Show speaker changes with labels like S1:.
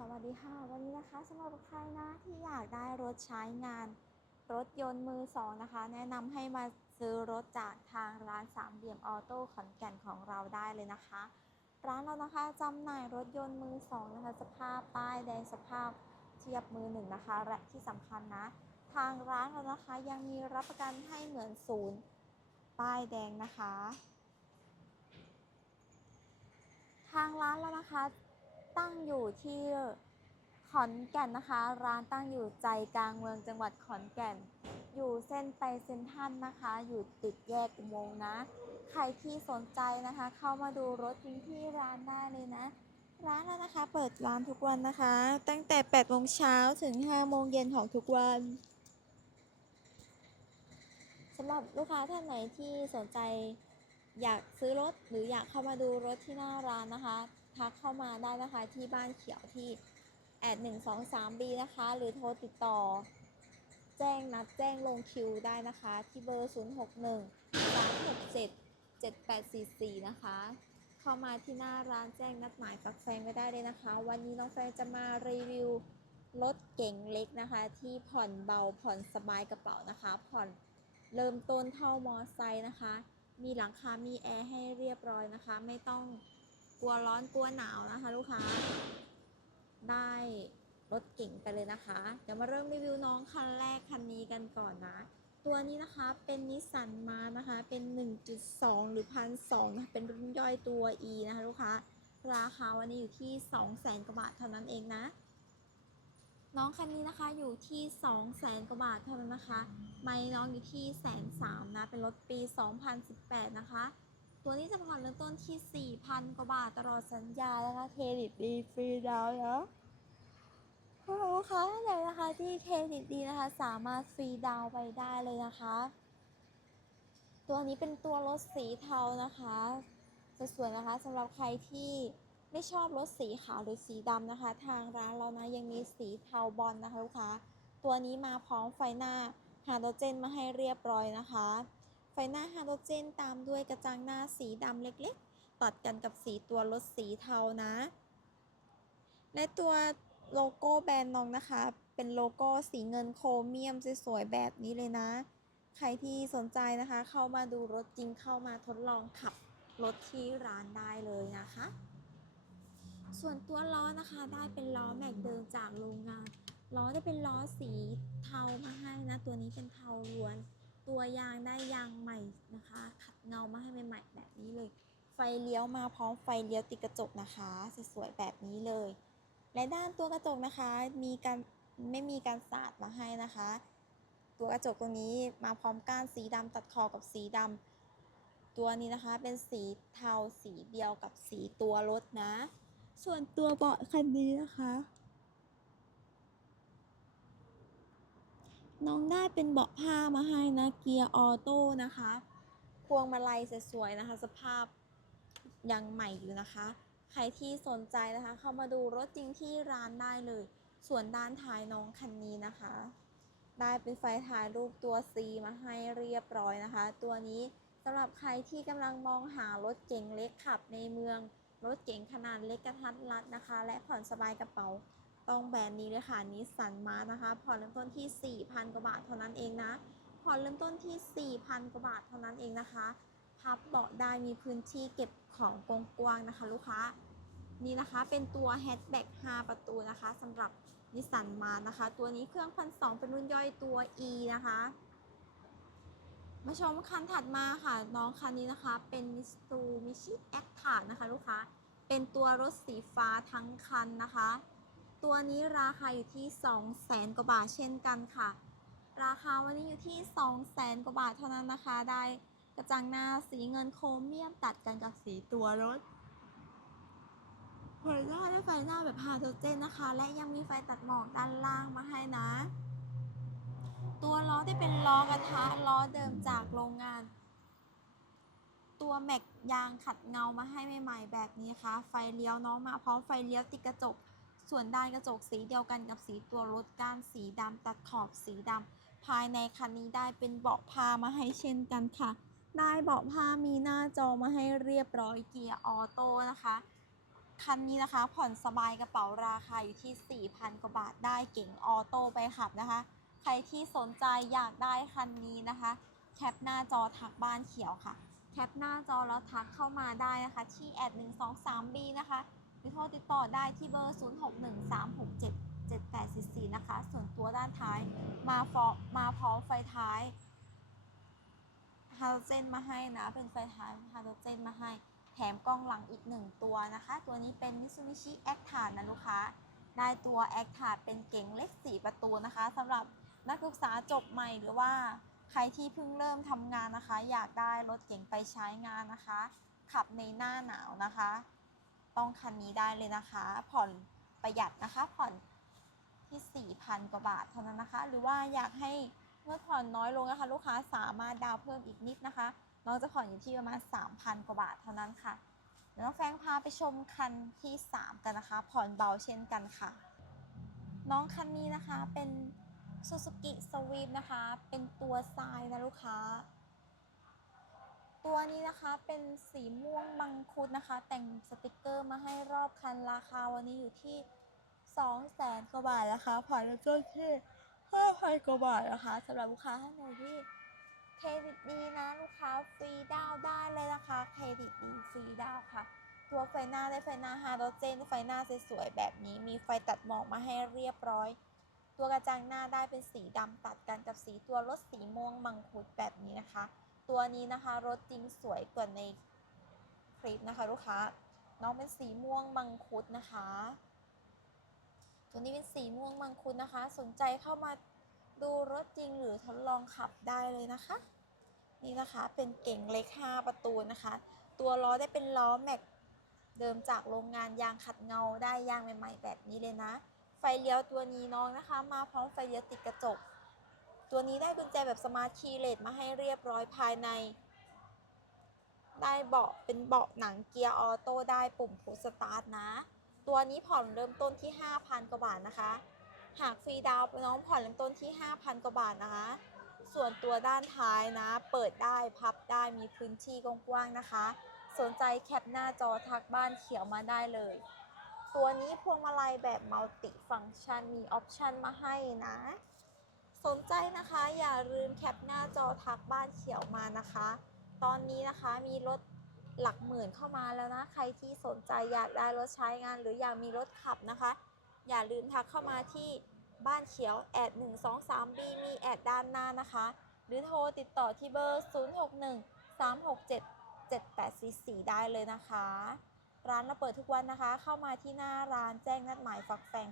S1: สวัสดีค่ะ วันนี้นะคะสำหรับใครนะที่อยากได้รถใช้งาน รถยนต์มือสองนะคะ แนะนำให้มาซื้อรถจากทางร้านสามเหลี่ยมออโต้ขอนแก่นของเราได้เลยนะคะ ร้านเรานะคะจำหน่ายรถยนต์มือสองนะคะ สภาพป้ายแดงสภาพเทียบมือหนึ่งนะคะ และที่สำคัญนะ ทางร้านเรานะคะยังมีรับประกันให้เหมือนศูนย์ป้ายแดงนะคะ ทางร้านเรานะคะ ตั้งอยู่ที่ขอนแก่นนะคะ ร้านตั้งอยู่ใจกลางเมืองจังหวัดขอนแก่น อยู่เส้นไปเซ็นทรัลนะคะ อยู่ติดแยกอุโมงค์นะ ใครที่สนใจนะคะ เข้ามาดูรถที่ที่ร้านได้เลยนะ ร้านเรานะคะ เปิดร้านทุกวันนะคะ ตั้งแต่8โมงเช้าถึง5โมงเย็นของทุกวันสำหรับลูกค้าท่านไหนที่สนใจอยากซื้อรถหรืออยากเข้ามาดูรถที่หน้าร้านนะคะ ทักเข้ามาได้นะคะที่บ้านเขียวที่แอด1 2 3 B นะคะ หรือโทรติดต่อ แจ้งนัดแจ้งลงคิวได้นะคะ ที่เบอร์0 6 1 3 6 7 7 8 4 4นะคะ เข้ามาที่หน้าร้านแจ้งนัดหมายกับแฟนไว้ได้เลยนะคะ วันนี้น้องแฟนจะมารีวิวรถเก๋งเล็กนะคะ ที่ผ่อนเบาผ่อนสบายกระเป๋านะคะ ผ่อนเริ่มต้นเท่ามอไซค์นะคะ มีหลังคา มีแอร์ให้เรียบร้อยนะคะ ไม่ต้อง กลัวร้อนกลัวหนาวนะคะ ลูกค้า ได้รถเก่งไปเลยนะคะ เดี๋ยวมาเริ่มรีวิวน้องคันแรกคันนี้กันก่อนนะ ตัวนี้นะคะเป็นนิสสันมานะคะ เป็น 1.2 หรือพันสองเป็นรุ่นย่อยตัว E นะคะลูกค้า ราคาวันนี้อยู่ที่ 200,000กว่าบาทเท่านั้นเองนะ น้องคันนี้นะคะอยู่ที่ 200,000กว่าบาทเท่านั้นนะคะ ไม่น้องอยู่ที่แสนสามนะ เป็นรถปี 2018 นะคะ ตัวนี้จะผ่อนเริ่มต้นที่ 4,000 กว่าบาทตลอดสัญญานะคะ เครดิตดีฟรีดาวน์นะถ้าลูกค้าท่านใดนะคะที่เครดิตดีนะคะ สามารถฟรีดาวไปได้เลยนะคะ ตัวนี้เป็นตัวรถสีเทานะคะจะสวยนะคะสำหรับใครที่ไม่ชอบรถสีขาวหรือสีดำนะคะ ทางร้านเรานะยังมีสีเทาบอลนะคะลูกค้าตัวนี้มาพร้อมไฟหน้าฮาโดรเจนมาให้เรียบร้อยนะคะ ไฟหน้าฮาโดรเจนตามด้วยกระจังหน้าสีดำเล็กๆ ตัดกันกับสีตัวรถสีเทานะ และตัวโลโก้แบรนด์น้องนะคะ เป็นโลโก้สีเงินโครเมียมสวยๆแบบนี้เลยนะ ใครที่สนใจนะคะ เข้ามาดูรถจริงเข้ามาทดลองขับรถที่ร้านได้เลยนะคะ ส่วนตัวล้อนะคะได้เป็นล้อแม็กเดิมจากโรงงานล้อได้เป็นล้อสีเทามาให้นะ ตัวนี้เป็นเทาล้วน ตัวยางได้ยางใหม่นะคะ ขัดเงามาให้ใหม่ๆแบบนี้เลย ไฟเลี้ยวมาพร้อมไฟเลี้ยวติดกระจกนะคะสวยๆแบบนี้เลย และด้านตัวกระจกนะคะ มีการไม่มีการสาดมาให้นะคะ ตัวกระจกตรงนี้มาพร้อมก้านสีดำตัดคอกับสีดำตัวนี้นะคะเป็นสีเทาสีเดียวกับสีตัวรถนะ ส่วนตัวเบาะคันนี้นะคะ น้องได้เป็นเบาะผ้ามาให้นะ เกียร์ออโต้นะคะ พวงมาลัยสวยๆนะคะ สภาพยังใหม่อยู่นะคะ ใครที่สนใจนะคะ เข้ามาดูรถจริงที่ร้านได้เลย ส่วนด้านท้ายน้องคันนี้นะคะ ได้เป็นไฟถ่ายรูปตัว C มาให้เรียบร้อยนะคะ ตัวนี้สำหรับใครที่กำลังมองหารถเก๋งเล็กขับในเมือง รถเก๋งขนาดเล็กกระทัดรัดนะคะ และผ่อนสบายกระเป๋า ต้องแบรนด์นี้เลยค่ะนิสสันมานะคะ ผ่อนเริ่มต้นที่ 4,000 กว่าบาทเท่านั้นเองนะ ผ่อนเริ่มต้นที่ 4,000 กว่าบาทเท่านั้นเองนะคะ พับเบาะได้มีพื้นที่เก็บของกว้างๆนะคะ ลูกค้า นี่นะคะเป็นตัวแฮชแบ็ก5ประตูนะคะสำหรับนิสสันมานะคะ ตัวนี้เครื่องพันสเป็นรุ่นย่อยตัว E นะคะ มาชมคันถัดมาค่ะ น้องคันนี้นะคะ เป็นมิสตูมิชิแอคทานะคะ ลูกค้า เป็นตัวรถสีฟ้าทั้งคันนะคะ ตัวนี้ราคาอยู่ที่ 2 0 0แสนกว่าบาทเช่นกันค่ะ ราคาวันนี้อยู่ที่ 2 0 0แสนกว่าบาทเท่านั้นนะคะ ได้กระจังหน้าสีเงินโครเมียมตัดกันกับสีตัวรถไฟหน้าได้ไฟหน้าแบบฮาโดรเจนนะคะ และยังมีไฟตัดหมอกด้านล่างมาให้นะ ตัวล้อได้เป็นล้อกระทะล้อเดิมจากโรงงาน ตัวแม็กยางขัดเงามาให้ใหม่ๆแบบนี้ค่ะ ไฟเลี้ยวน้องมาพร้อมไฟเลี้ยวติดกระจก ส่วนด้านกระจกสีเดียวกันกับสีตัวรถก้านสีดำตัดขอบสีดำภายในคันนี้ได้เป็นเบาะผ้ามาให้เช่นกันค่ะ ได้เบาะผ้ามีหน้าจอมาให้เรียบร้อยเกียร์ออโต้นะคะคันนี้นะคะผ่อนสบายกระเป๋าราคาอยู่ที่ 4,000 กว่าบาทได้เก๋งออโต้ไปขับนะคะ ใครที่สนใจอยากได้คันนี้นะคะ แคปหน้าจอทักบ้านเขียวค่ะ แคปหน้าจอแล้วทักเข้ามาได้นะคะ ที่แอด123 b นะคะ รือโทรติดต่อได้ที่เบอร์ 0613677844 นะคะ ส่วนตัวด้านท้ายมาฟอมาพร้อมไฟท้ายฮาโลเจนมาให้นะ เป็นไฟท้ายฮาโลเจนมาให้ แถมกล้องหลังอีกหนึ่งตัวนะคะ ตัวนี้เป็น Mitsubishi a c t a r นะลูกค้า ได้ตัว a c t a r เป็นเก๋งเล็ก 4 ประตูนะคะสำหรับนักศึกษาจบใหม่หรือว่าใครที่เพิ่งเริ่มทำงานนะคะ อยากได้รถเก๋งไปใช้งานนะคะ ขับในหน้าหนาวนะคะ ต้องคันนี้ได้เลยนะคะ ผ่อนประหยัดนะคะ ผ่อนที่ 4,000 กว่าบาทเท่านั้นนะคะ หรือว่าอยากให้เมื่อผ่อนน้อยลงนะคะ ลูกค้าสามารถดาวเพิ่มอีกนิดนะคะ น้องจะผ่อนอยู่ที่ประมาณ 3,000 กว่าบาทเท่านั้นค่ะเดี๋ยวน้องแฟงพาไปชมคันที่ 3 กันนะคะ ผ่อนเบาเช่นกันค่ะ น้องคันนี้นะคะเป็น Suzuki Swift นะคะ เป็นตัวทรายนะลูกค้า ตัวนี้นะคะเป็นสีม่วงมังคุดนะคะ แต่งสติกเกอร์มาให้รอบคันราคาวันนี้อยู่ที่2แสนกว่าบาทนะคะผ่อนแล้วก็ที่5,000กว่าบาทนะคะสำหรับลูกค้าท่านใดที่เครดิตดีนะลูกค้าฟรีดาวได้เลยนะคะเครดิตดีฟรีดาวค่ะ ตัวไฟหน้าได้ไฟหน้าฮาโลเจนไฟหน้าสวยๆแบบนี้มีไฟตัดหมอกมาให้เรียบร้อย ตัวกระจังหน้าได้เป็นสีดำตัดกันกับสีตัวรถสีม่วงมังคุดแบบนี้นะคะ ตัวนี้นะคะรถจริงสวยกว่าในคลิปนะคะลูกค้า น้องเป็นสีม่วงมังคุดนะคะ ตัวนี้เป็นสีม่วงมังคุดนะคะ สนใจเข้ามาดูรถจริงหรือทดลองขับได้เลยนะคะ นี่นะคะเป็นเก่งเล็ก 5 ประตูนะคะ ตัวล้อได้เป็นล้อแม็กเดิมจากโรงงานยางขัดเงาได้ยางใหม่ ๆ แบบนี้เลยนะ ไฟเลี้ยวตัวนี้น้องนะคะ มาพร้อมไฟเลี้ยวติดกระจก ตัวนี้ได้กุญแจแบบสมาร์ทคีย์เลสมาให้เรียบร้อยภายใน ได้เบาะเป็นเบาะหนังเกียร์ออโต้ได้ปุ่มพุชสตาร์ทนะ ตัวนี้ผ่อนเริ่มต้นที่ 5,000 กว่าบาทนะคะ หากฟรีดาวน์น้องผ่อนเริ่มต้นที่ 5,000 กว่าบาทนะคะ ส่วนตัวด้านท้ายนะ เปิดได้พับได้มีพื้นที่กว้างๆนะคะ สนใจแคปหน้าจอทักบ้านเขียวมาได้เลยตัวนี้พวงมาลัยแบบมัลติฟังก์ชันมีออปชันมาให้นะ สนใจนะคะอย่าลืมแคปหน้าจอทักบ้านเขียวมานะคะ ตอนนี้นะคะมีรถหลักหมื่นเข้ามาแล้วนะ ใครที่สนใจอยากได้รถใช้งาน หรืออยากมีรถขับนะคะ อย่าลืมทักเข้ามาที่บ้านเขียวแอด123 b มีแอดด้านหน้านะคะ หรือโทรติดต่อที่เบอร์ 061 367 7844 ได้เลยนะคะ ร้านเราเปิดทุกวันนะคะ เข้ามาที่หน้าร้านแจ้งนัดหมายฝักแฟง